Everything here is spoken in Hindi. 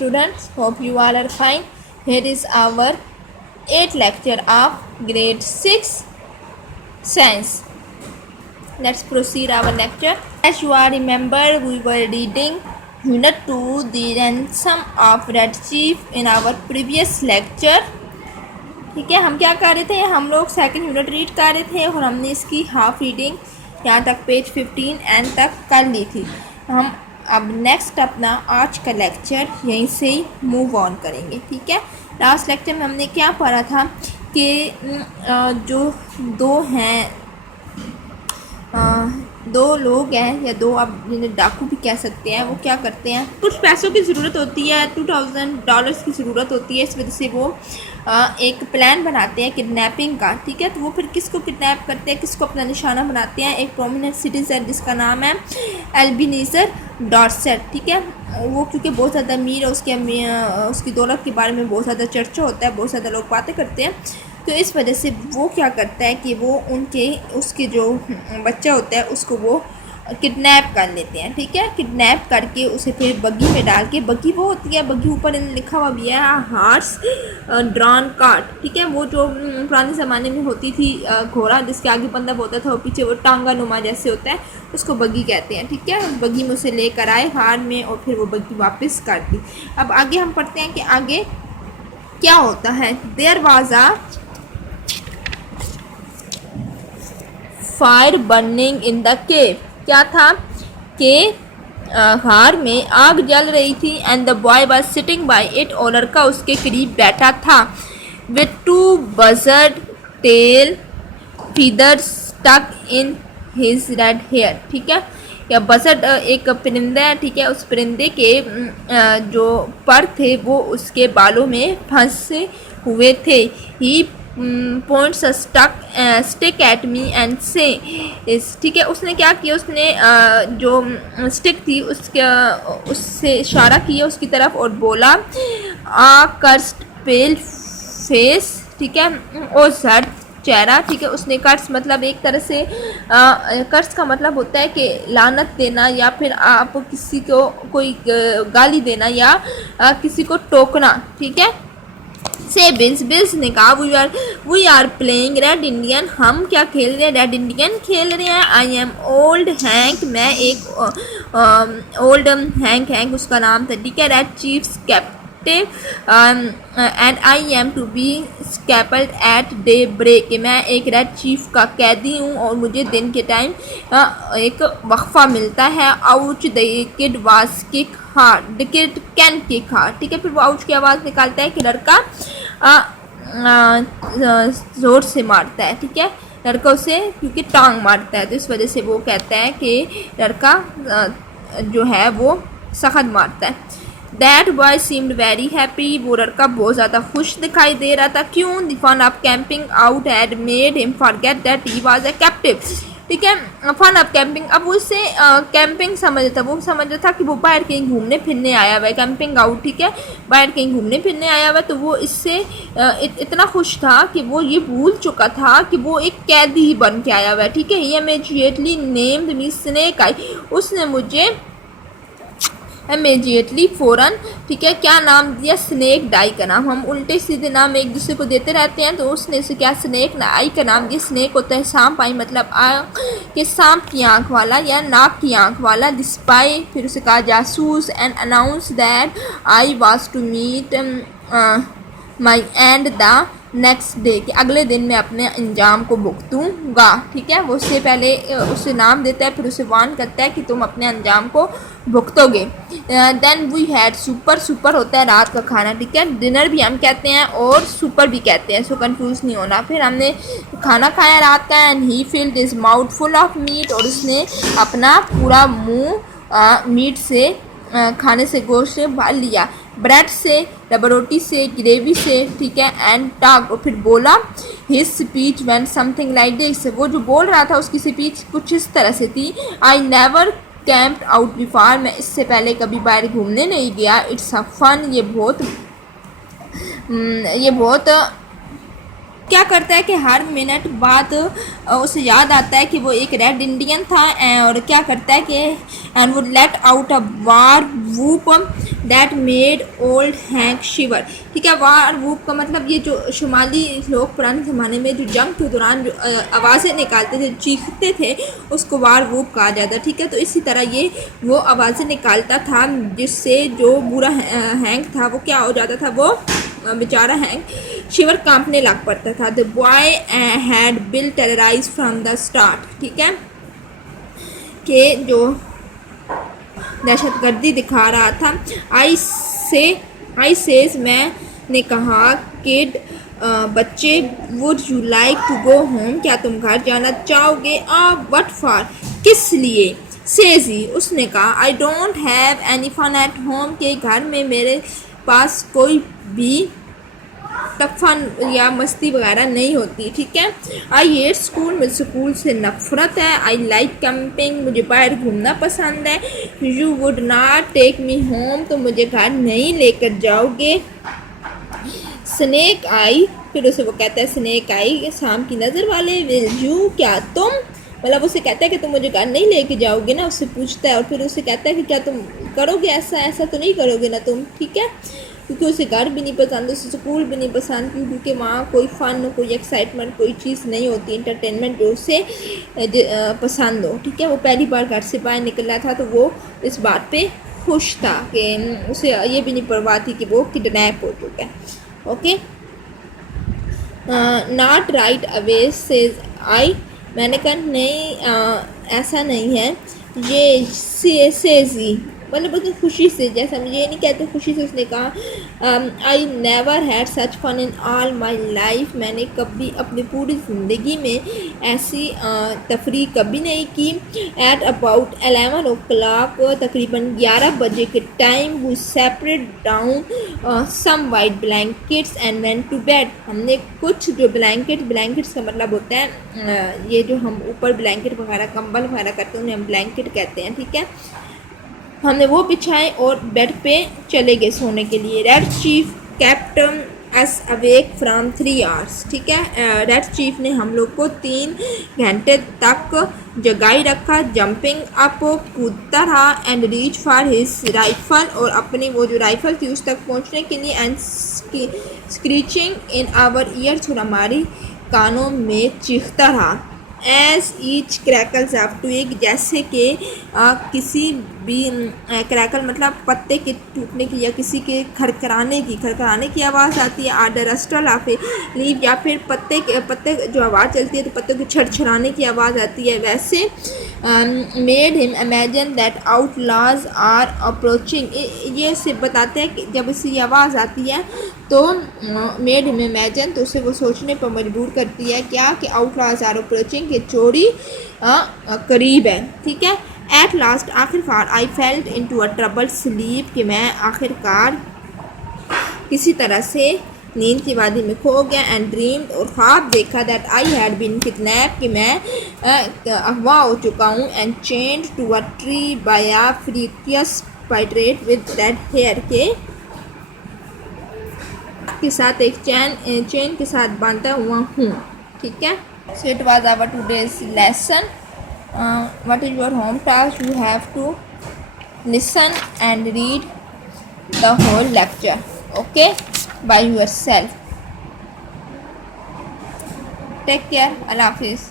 students, hope you all are fine. Here is our 8th lecture of grade 6 science. Let's proceed our lecture. As you all remember, we were reading unit 2, the ransom of Red Chief in our previous lecture. ठीक है, हम क्या कर रहे थे, हम लोग सेकंड यूनिट रीड कर रहे थे और हमने इसकी हाफ रीडिंग यहाँ तक पेज 15 एंड तक कर ली थी. हम अब नेक्स्ट अपना आज का लेक्चर यहीं से ही मूव ऑन करेंगे. ठीक है, लास्ट लेक्चर में हमने क्या पढ़ा था कि जो दो लोग हैं या दो, आप जिन्हें डाकू भी कह सकते हैं, वो क्या करते हैं, कुछ पैसों की ज़रूरत होती है, $2000 की ज़रूरत होती है. इस वजह से वो एक प्लान बनाते हैं किडनैपिंग का. ठीक है, तो वो फिर किसको किडनैप करते हैं, किसको अपना निशाना बनाते हैं, एक प्रोमिनेंट सिटीजन जिसका नाम है एबेनेज़र डॉर्सेट. ठीक है, वो क्योंकि बहुत ज़्यादा अमीर है, उसकी दौलत के बारे में बहुत ज़्यादा चर्चा होता है, बहुत ज़्यादा लोग बातें करते हैं. तो इस वजह से वो क्या करता है कि वो उसके जो बच्चा होता है उसको वो किडनैप कर लेते हैं. ठीक है, किडनैप करके उसे फिर बग्गी में डाल के, बग्गी वो होती है, बग्गी ऊपर लिखा हुआ भी है हॉर्स ड्रॉन कार्ट. ठीक है, वो जो पुराने ज़माने में होती थी, घोड़ा जिसके आगे बंदा होता था और पीछे वो टांगा नुमा जैसे होता है, उसको बग्गी कहते हैं. ठीक है, उस बग्गी में उसे लेकर आए हार में और फिर वो बग्गी वापस कर दी. अब आगे हम पढ़ते हैं कि आगे क्या होता है. There was a fire burning in the cave. क्या था कि हार में आग जल रही थी. And the boy was sitting by it, और लड़का उसके करीब बैठा था. With 2 buzzard tail feathers stuck in his red hair. ठीक है, या बजर्ड एक परिंदा है. ठीक है, उस परिंदे के जो पर थे वो उसके बालों में फंसे हुए थे. He points stick at me and say. ठीक है, उसने क्या किया, उसने जो स्टिक थी उससे इशारा किया उसकी तरफ और बोला आ कर्स्ट पेल फेस. ठीक है, और जर्द चेहरा. ठीक है, उसने कर्स मतलब एक तरह से कर्स का मतलब होता है कि लानत देना या फिर आप किसी को कोई गाली देना या किसी को टोकना. ठीक है, से बिल्स ने कहा we are playing red Indian. हम क्या खेल रहे हैं, रेड इंडियन खेल रहे हैं. आई एम ओल्ड हैंक, मैं एक ओल्ड हैंक उसका नाम था. ठीक है, red chiefs captive and I am to be scalped at day break. मैं एक रेड चीफ का कैदी हूँ और मुझे दिन के टाइम एक वक्फा मिलता है. Ouch the kid was kick hard, the kid can kick hard. ठीक है, फिर वो आउच की आवाज़ निकालता है कि लड़का ज़ोर से मारता है. ठीक है, लड़का उसे क्योंकि टांग मारता है तो इस वजह से वो कहता है कि लड़का जो है वो सख्त मारता है. That boy seemed very happy. वो लड़का बहुत ज़्यादा खुश दिखाई दे रहा था. क्यों? The fun of camping out had made him forget that he was a captive. ठीक है, फन ऑफ कैंपिंग, अब वो इसे कैंपिंग समझ रहा था. वो समझ रहा था कि वो बाहर कहीं घूमने फिरने आया हुआ है, कैंपिंग आउट. ठीक है, बाहर कहीं घूमने फिरने आया हुआ है. तो वो इससे इतना खुश था कि वो ये भूल चुका था कि वो एक कैदी ही बन के आया हुआ है. ठीक है, ही इमीडिएटली नेम्ड मी स्नेक आई. उसने मुझे इमीडिएटली फ़ौरन, ठीक है, क्या नाम दिया, स्नेक डाई का नाम. हम उल्टे सीधे नाम एक दूसरे को देते रहते हैं, तो उसने उसे क्या स्नेक आई का नाम दिया. स्नेक होता है सांप, आई मतलब कि सांप की आँख वाला या नाक की आँख वाला. द स्पाई, फिर उसे कहा जासूस. And announce that I was to meet my end the next day, कि अगले दिन मैं अपने अंजाम को भुगतूँगा. ठीक है, वो उससे पहले उसे नाम देता है, फिर उसे वार्न करता है कि तुम अपने अंजाम को भुगतोगे. देन वी हैड सुपर होता है रात का खाना. ठीक है, डिनर भी हम कहते हैं और सुपर भी कहते हैं, सो कंफ्यूज नहीं होना. फिर हमने खाना खाया रात का. And he field his mouth full of meat, और उसने अपना पूरा मुंह मीट से खाने से, गोश्त से भर लिया. ब्रेड से, रबर रोटी से, ग्रेवी से. ठीक है, एंड टॉक, और फिर बोला. His speech went something like this. वो जो बोल रहा था उसकी स्पीच कुछ इस तरह से थी. आई नेवर कैंप्ड आउट बिफोर, मैं इससे पहले कभी बाहर घूमने नहीं गया. इट्स अ फन, ये बहुत क्या करता है कि हर मिनट बाद उसे याद आता है कि वो एक रेड इंडियन था और क्या करता है कि and would let out a war whoop that made old Hank shiver. ठीक है, वार वूप का मतलब ये जो शुमाली लोग पुराने ज़माने में जो जंग के दौरान जो आवाज़ें निकालते थे, चीखते थे, उसको वार वूप कहा जाता है। ठीक है, तो इसी तरह ये वो आवाज़ें निकालता था जिससे जो बुरा हैंक था वो क्या हो जाता था, वो बेचारा हैंक शिवर कांपने लग पड़ता था। The boy had bill terrorise from the start. ठीक है, कि जो दहशतगर्दी दिखा रहा था। आई सेज मैंने कहा किड बच्चे would you like to go home, क्या तुम घर जाना चाहोगे? व्हाट फॉर, किस लिए? सेजी, उसने कहा I don't have any fun at home, के घर में मेरे पास कोई भी फन या मस्ती वगैरह नहीं होती। ठीक है, आई हेट स्कूल, मुझे स्कूल से नफरत है। आई लाइक कैंपिंग, मुझे बाहर घूमना पसंद है। You would not take me home, तो मुझे घर नहीं लेकर जाओगे। स्नेक आई, फिर उसे वो कहता है स्नेक आई, शाम की नज़र वाले, विल यू, क्या तुम, मतलब उसे कहता है कि तुम मुझे घर नहीं लेके जाओगे ना, उससे पूछता है और फिर उसे कहता है कि क्या तुम करोगे ऐसा, ऐसा तो नहीं करोगे ना तुम। ठीक है, क्योंकि उसे घर भी नहीं पसंद, उसे स्कूल भी नहीं पसंद, क्योंकि वहाँ कोई फ़न, कोई एक्साइटमेंट, कोई चीज़ नहीं होती, इंटरटेनमेंट जो उसे पसंद हो। ठीक है, वो पहली बार घर से बाहर निकला था तो वो इस बात पे खुश था कि उसे ये भी नहीं परवाह थी कि वो किडनैप हो चुका है। Okay, not right away says I, मैंने कहा नहीं ऐसा नहीं है, ये सेजी मतलब उसने खुशी से, जैसा मुझे ये नहीं कहते, खुशी से उसने कहा I never had such fun in all my life, मैंने कभी अपनी पूरी ज़िंदगी में ऐसी तफरी कभी नहीं की। एट अबाउट 11 o'clock, तकरीबन 11 बजे के time, we separate down some white blankets and went to bed, हमने कुछ जो ब्लैंकेट्स का मतलब होता है ये जो हम ऊपर ब्लैंकेट वगैरह कंबल वगैरह करते हैं उन्हें हम ब्लैंकेट कहते हैं। ठीक है, हमने वो बिछाए और बेड पे चले गए सोने के लिए। Red chief captain S awake from 3 hours। ठीक है, रेड चीफ ने हम लोग को 3 घंटे तक जगाई रखा। जंपिंग अप, कूदता रहा, and reach for his rifle, और अपनी वो जो राइफल थी उस तक पहुंचने के लिए, and screeching in our ears, और हमारी कानों में चीखता रहा। As each crackles of twig, जैसे कि किसी भी क्रैकल मतलब पत्ते के टूटने की या किसी के खरखराने की आवाज़ आती है। Or the rustle of a leaf, या फिर पत्ते जो आवाज़ चलती है तो पत्तों के छड़छड़ाने की आवाज़ आती है, वैसे made him imagine that outlaws are approaching, ये से बताते हैं कि जब इसी आवाज़ आती है तो मेड हिम इमेजिन, तो उसे वो सोचने पर मजबूर करती है क्या कि आउटलॉज आर अप्रोचिंग, कि चोरी करीब है। ठीक है, एट लास्ट, आखिरकार, I felt into a troubled sleep, कि मैं आखिरकार किसी तरह से नींद की वादी में खो गया। एंड ड्रीम्ड, और ख्वाब देखा, that I had been kidnap, कि मैं अगवा हो चुका हूँ। And chained to a tree by a ferocious pirate with red hair, के साथ एक चेन के साथ बांधा हुआ हूँ। ठीक है, so it was our today's lesson. What is your home task? You have to listen and read the whole lecture, okay, by yourself. Take care. Allah Hafiz.